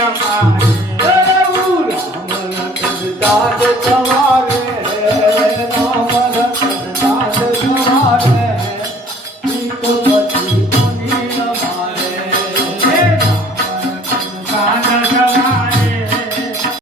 Yeah.